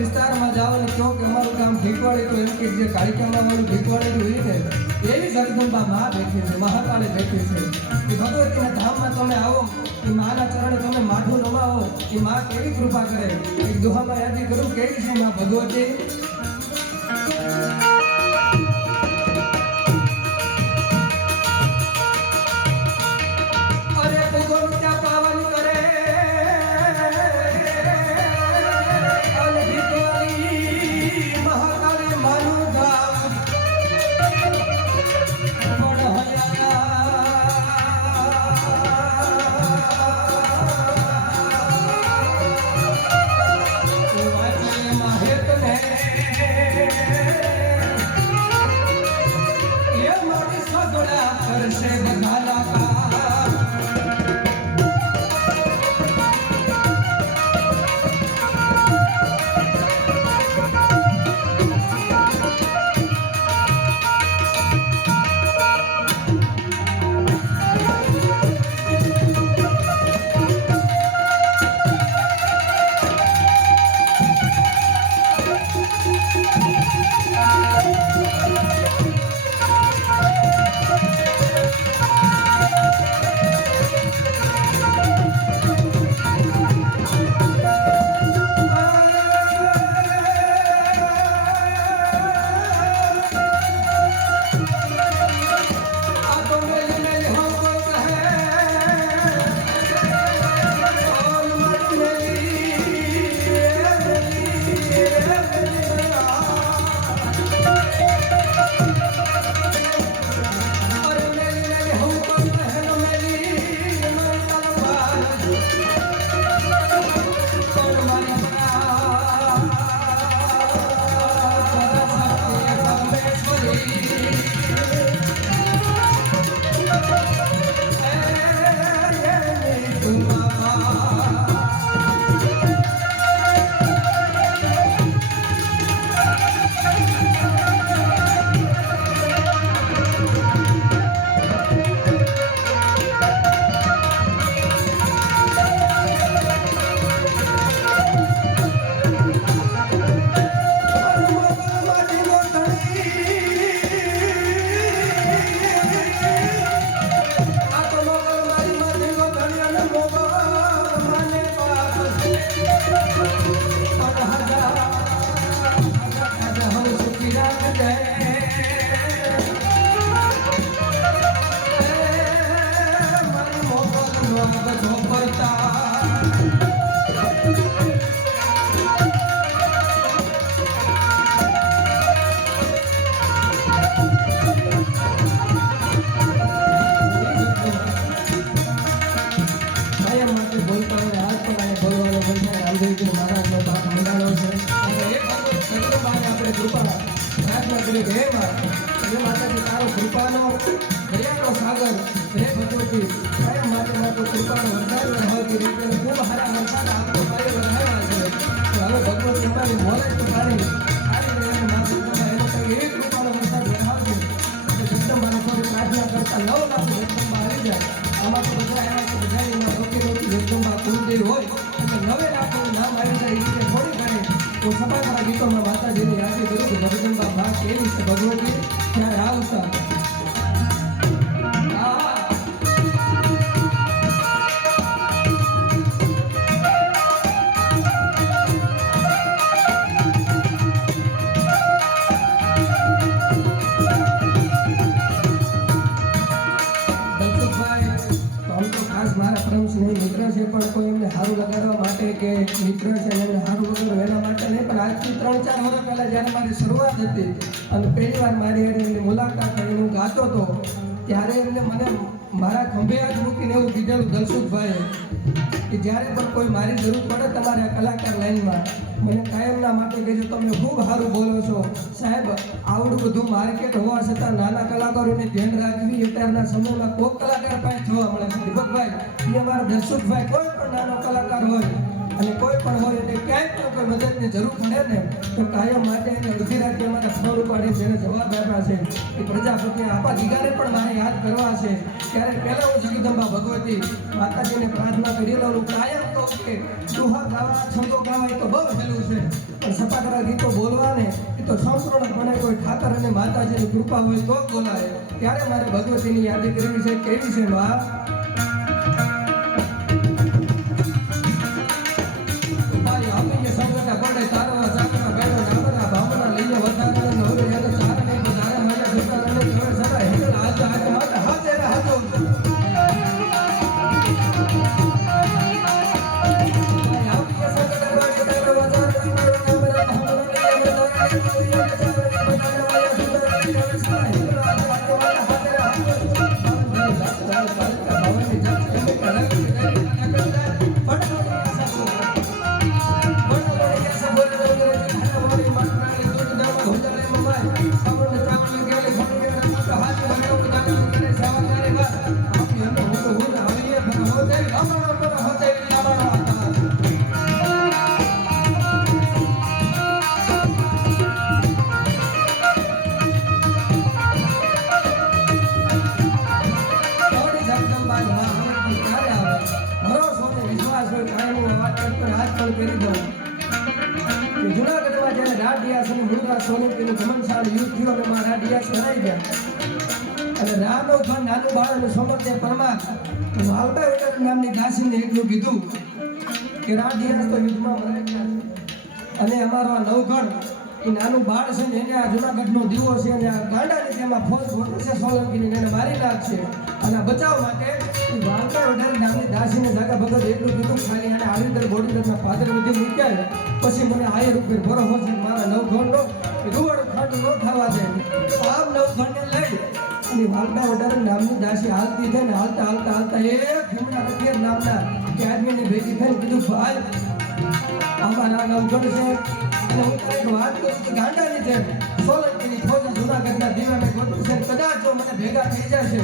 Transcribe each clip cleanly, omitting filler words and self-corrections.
વિસ્તારમાં જાઓ ને કહો કે અમારું કામ ભીખવાડેલું એમ કે જે કાર્યક્રમમાં અમારું ભીખવાડેલું હોય ને એવી જગદંબા માં બેઠી છે, મહાકાળી બેઠી છે. કે ભગવતીના ધામમાં તમે આવો કે માના ચરણે તમે માથું નમાવો કે માં કેવી કૃપા કરે. એક દુહામાં યાદી કરું કેવી છે માં ભગવતી. કે એક મિત્ર છે અને એને સારું વગર એના માટે નહીં, પણ આજથી 3-4 વર્ષ પહેલાં જ્યારે મારી શરૂઆત હતી અને પહેલી વાર મારી એની મુલાકાત થઈ, હું ગાતો હતો ત્યારે એમને મને મારા ખંભે હાથ મૂકીને એવું કીધેલું, દલસુખભાઈ, કે જ્યારે પણ કોઈ મારી જરૂર પડે તમારે આ કલાકાર લાઈનમાં મને કાયમના માટે કહેજો, તમે ખૂબ સારું બોલો છો સાહેબ. આવડું બધું માર્કેટ હોવા છતાં નાના કલાકારોને ધ્યાન રાખવી અત્યારના સમયમાં કોઈ કલાકાર પાસે જોવા મળે છે. દીપકભાઈ, એ અમારા દલસુખભાઈ કોઈ પણ નાનો કલાકાર હોય અને કોઈ પણ હોય એટલે ક્યાંય પણ કોઈ મદદની જરૂર પડે ને તો કાયમ માટે એને અડધી રાતે અમારા ફોન ઉપાડી જેને જવાબ આપ્યા છે એ પ્રજાપતિ આપા ગીગાને પણ મારે યાદ કરવા છે. ત્યારે પહેલાં હું જગદંબા ભગવતી માતાજીને પ્રાર્થના કરી લઉં, કાયમ કહું કે દુહા ગાવા, છંદો ગાવા એ તો બહુ સહેલું છે, પણ સપાકરા ગીતો બોલવાને એ તો સંપૂર્ણપણે કોઈ ઠાકર અને માતાજીની કૃપા હોય તો જ બોલાય. ત્યારે મારે ભગવતીની યાદી કરવી છે. કેવી છે માં? જુનાગઢમાં જ્યારે રાડિયાસ અને મુળદાસ સોલંકીનું ઘમંડશાળ યુદ્ધ થયું અને માં રાડિયાસ હરાઈ ગયા અને રામનો ખાન નાનું બાળ અને સોમરદેવ પરમાર વાલભાઈ વગર નામની દાસીને એટલું કીધું કે રાડિયાસ તો યુદ્ધમાં મરાઈ ગયા છે અને અમારો આ નવગણ એ નાનું બાળ છે ને એને આ જુનાગઢનો દીવો છે અને આ ગાંડાની જેમાં ફોજ ગોઠવે છે સોલંકીને એને મારી નાખશે અને આ બચાવ માટે વાલભાઈ વગર નામની દાસીને જાગા ભગત એટલું કીધું ખાલી એને આવીદર બોડીગરના પાદર વિધિ મૂક્યા પછી મને આયર ઉપર ભરોસો છે મારા નવગણનો રૂવડ ખાંડ ન થવા દે. આમ નવગણને લઈ અને વાલભાઈ વગર નામની દાસી હાલતી થઈ ને હાલતા હાલતા હાલતા એ ભીમના રતિયર નામના કે આદમીને ભેગી થઈને કીધું, ભાઈ અમારા નવગણ છે અને હું તને એક વાત કરું કે ગાંડાની છે સોલંકીની ફોજ જુનાગઢના દીવાને ગોઠવું છે, કદાચ જો મને ભેગા થઈ જશે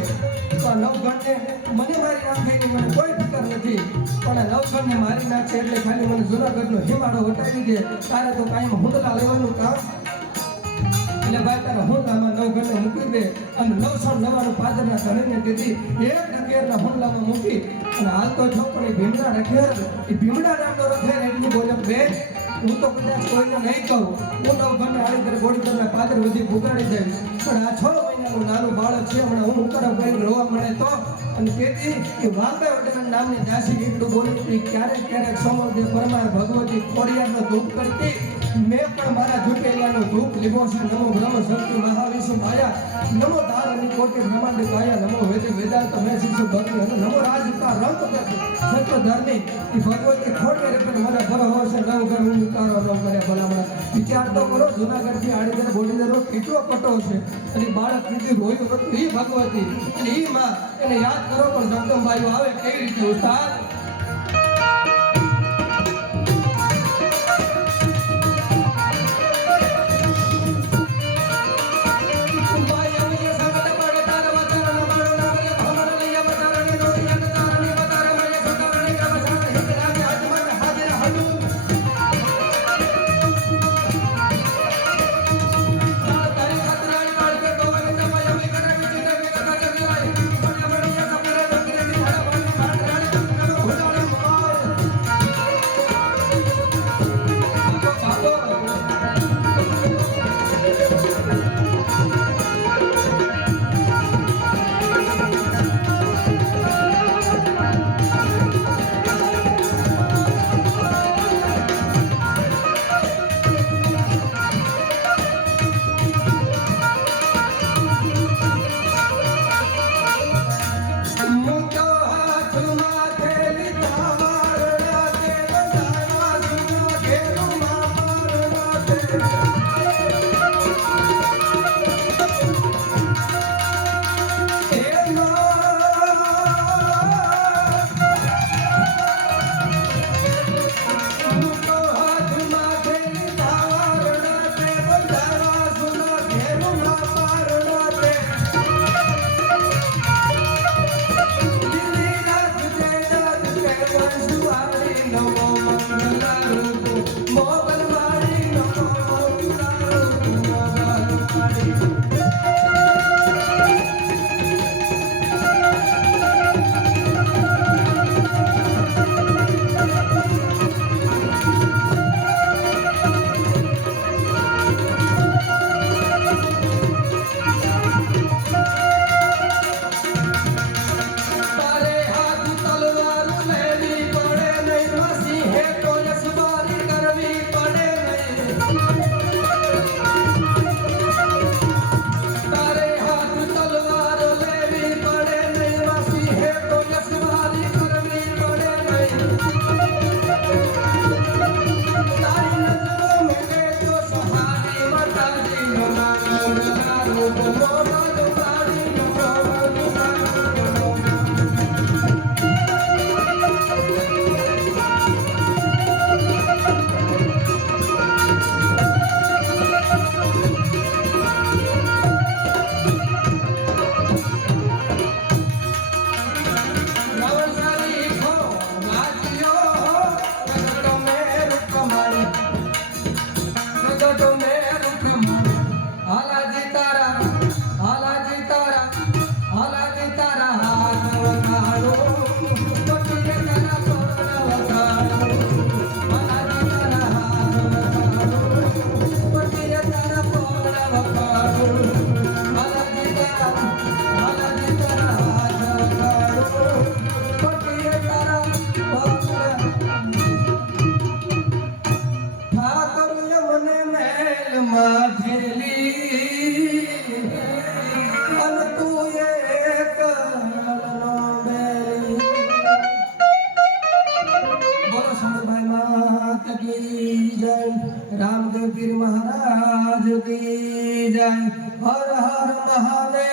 તો આ નવગણને મને મારી નાખીને મને કોઈ ફિકર નથી, પણ આ નવગણને મારી નાખશે એટલે ખાલી મને જુનાગઢનો હિમાડો હટાવી દે, તારે તો કાયમ હુંડલા લેવાનું કામ એટલે ભાઈ તારા હુંડલામાં નવગણને મૂકી દે અને 999 પાદરના ધણીને તેથી એક રખેરના હુંડલામાં મૂકી અને હાલ તો છો પણ એ ભીમડા રખેર એ ભીમડા નામનો રખેર એટલું બોલ્યો, બેન હું તો કદાચ કોઈને નહીં કહું, હું નવગણને આવીદર બોડીગરના પાદર વધી પુગાડી દઈશ, પણ આ 6 મહિનાનું નાનું બાળક છે હમણાં હું ઉતારો કરીને રોવા મળે તો અને તેથી એ વાલભાઈ વગર નામની દાસી એટલું બોલી ક્યારેક ક્યારેક સોમરદેવ પરમાર ભગવતી ખોડિયારનો ધૂપ કરતી, મેં પણ મારા ઝૂકેલાનો ધૂપ લીધો છે. નમો બ્રહ્મ શક્તિ મહાવિષ્ણુ માયા, નમો તારની કોટી બ્રહ્માંડ કાયા, નમો વેદ વેદાંત મેં શિશુ ભક્તિ અને નમો રાજતા રંગ સત્યધર્મી એ ભગવતી ખોડિયાર પર મને ભરોસો છે. નવગણ હું ઉતારો ન કરે ભલામણ. વિચાર તો કરો જુનાગઢથી આડીદર બોડીદરનો કેટલો પટો છે અને બાળક કીધું રોયું હતું એ ભગવતી અને એ માં એને યાદ કરો પણ જગદંબાઈઓ આવે કેવી રીતે ઉસ્તાદ. કી જય રામદેવ પીર મહારાજ કી જય હર હર મહાદેવ